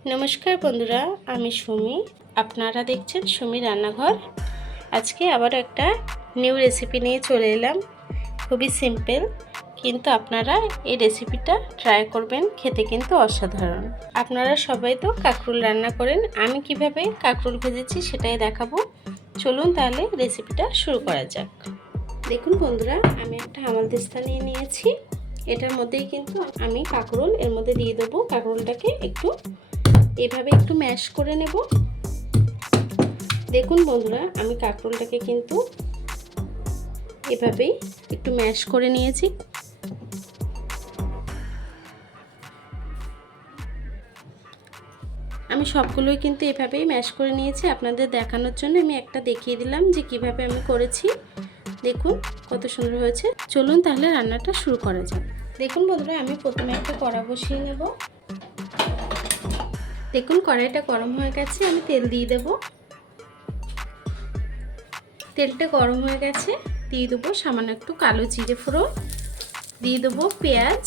नमस्कार बंधुरा आमी सुमी आपनारा देखছেন सुमी रान्नाघर। आज के आबार एक निउ रेसिपि निये चले एलाम। खूबी सिम्पल किन्तु आपनारा ये रेसिपिटा ट्राई करबेन, खेते किन्तु असाधारण। आपनारा सबाई तो काकरुल रान्ना करेन, आमी किभाबे काकरुल भेजेछि सेटाई देखाबो। चलुन ताहले रेसिपिटा शुरू करा जाक। देखुन बंधुरा आमी एकटा हामालदिस्ता निये नियेछि। एटार मध्येई किन्तु आमी काकरुल एर मধ্যে দিয়ে দেব। কাকরোলটাকে এভাবে একটু ম্যাশ করে নেব। দেখুন বন্ধুরা আমি কাকরোলটাকে কিন্তু এভাবেই একটু ম্যাশ করে নিয়েছি। আমি সবগুলোই কিন্তু এভাবেই ম্যাশ করে নিয়েছি। আপনাদের দেখানোর জন্য আমি একটা দেখিয়ে দিলাম যে কিভাবে আমি করেছি। দেখুন কত সুন্দর হয়েছে। চলুন তাহলে রান্নাটা শুরু করা যাক। দেখুন বন্ধুরা আমি প্রথমে একটা কড়া বসিয়ে নেব। দেখুন কড়াইটা গরম হয়ে গেছে, আমি তেল দিয়ে দেব। তেলটা গরম হয়ে গেছে, দিয়ে দেবো সামান্য একটু কালো জিরে ফোড়ন, দিয়ে দেবো পেঁয়াজ।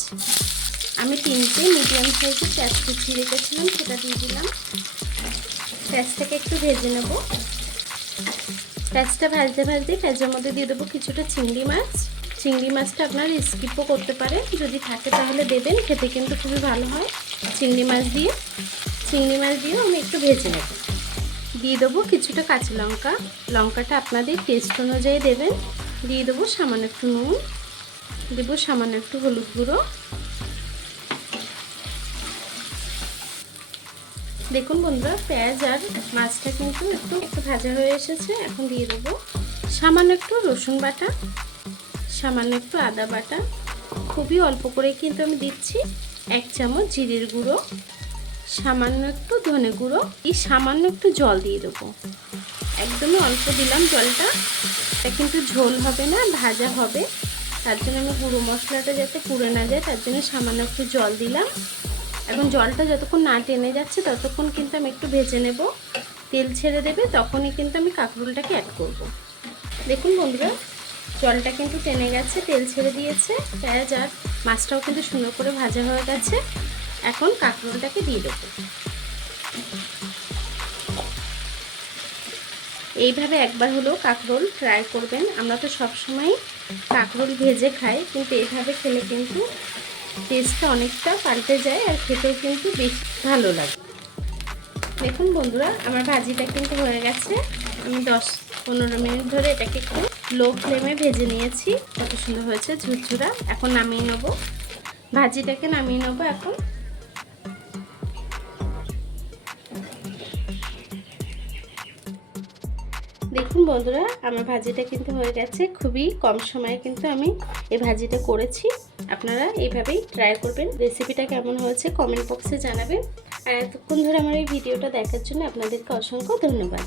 আমি 3টে মিডিয়াম সাইজের পেঁয়াজ কুচিয়ে রেখেছিলাম, সেটা দিয়ে দিলাম। পেঁয়াজটাকে একটু ভেজে নেব। পেঁয়াজটা ভাজতে ভাজতে পেঁয়াজের মধ্যে দিয়ে দেবো কিছুটা চিংড়ি মাছ। চিংড়ি মাছটা আপনারা স্কিপও করতে পারেন, যদি থাকে তাহলে দেবেন, খেতে কিন্তু খুবই ভালো হয় চিংড়ি মাছ দিয়ে। চিংড়ি মাছ দিয়েও আমি একটু ভেজে নেব। দিয়ে দেবো কিছুটা কাঁচা লঙ্কা, লঙ্কাটা আপনাদের টেস্ট অনুযায়ী দেবেন। দিয়ে দেবো সামান্য একটু নুন, দেবো সামান্য একটু হলুদ গুঁড়ো। দেখুন বন্ধুরা পেঁয়াজ আর মাছটা কিন্তু একটু ভাজা হয়ে এসেছে। এখন দিয়ে দেবো সামান্য একটু রসুন বাটা, সামান্য একটু আদা বাটা, খুবই অল্প করে কিন্তু আমি দিচ্ছি। 1 চামচ জিরের গুঁড়ো, সামান্য একটু ধনে গুঁড়ো, এই সামান্য একটু জল দিয়ে দেবো। একদমই অল্প দিলাম জলটা, এটা কিন্তু ঝোল হবে না, ভাজা হবে। তার জন্য আমি গুঁড়ো মশলাটা যাতে পুড়ে না যায় তার জন্য সামান্য একটু জল দিলাম। এখন জলটা যতক্ষণ না টেনে যাচ্ছে ততক্ষণ কিন্তু আমি একটু ভেজে নেব। তেল ছেড়ে দেবে তখনই কিন্তু আমি কাঁকরোলটাকে অ্যাড করব। দেখুন বন্ধুরা জলটা কিন্তু টেনে গেছে, তেল ছেড়ে দিয়েছে, পেঁয়াজ আর মাছটাও কিন্তু সুন্দর করে ভাজা হয়ে গেছে। এখন কাঁকরোলটাকে দিয়ে দেব। এইভাবে একবার হলেও কাঁকরোল ট্রাই করবেন। আমরা তো সবসময় কাঁকরোল ভেজে খাই, কিন্তু এইভাবে খেলে কিন্তু টেস্টটা অনেকটা পাল্টে যায় আর খেতেও কিন্তু বেশ ভালো লাগে। দেখুন বন্ধুরা আমার ভাজিটা কিন্তু হয়ে গেছে। আমি 10-15 মিনিট ধরে এটাকে একটু লো ফ্লেমে ভেজে নিয়েছি। কত সুন্দর হয়েছে ঝুরঝুরা। এখন নামিয়ে নেব, ভাজিটাকে নামিয়ে নেব। এখন দেখুন বন্ধুরা আমার ভাজিটা কিন্তু হয়ে গেছে। খুবই কম সময়ে কিন্তু আমি এই ভাজিটা করেছি। আপনারা এইভাবেই ট্রাই করবেন। রেসিপিটা কেমন হয়েছে কমেন্ট বক্সে জানাবেন। আর এতক্ষণ ধরে আমার এই ভিডিওটা দেখার জন্য আপনাদেরকে অসংখ্য ধন্যবাদ।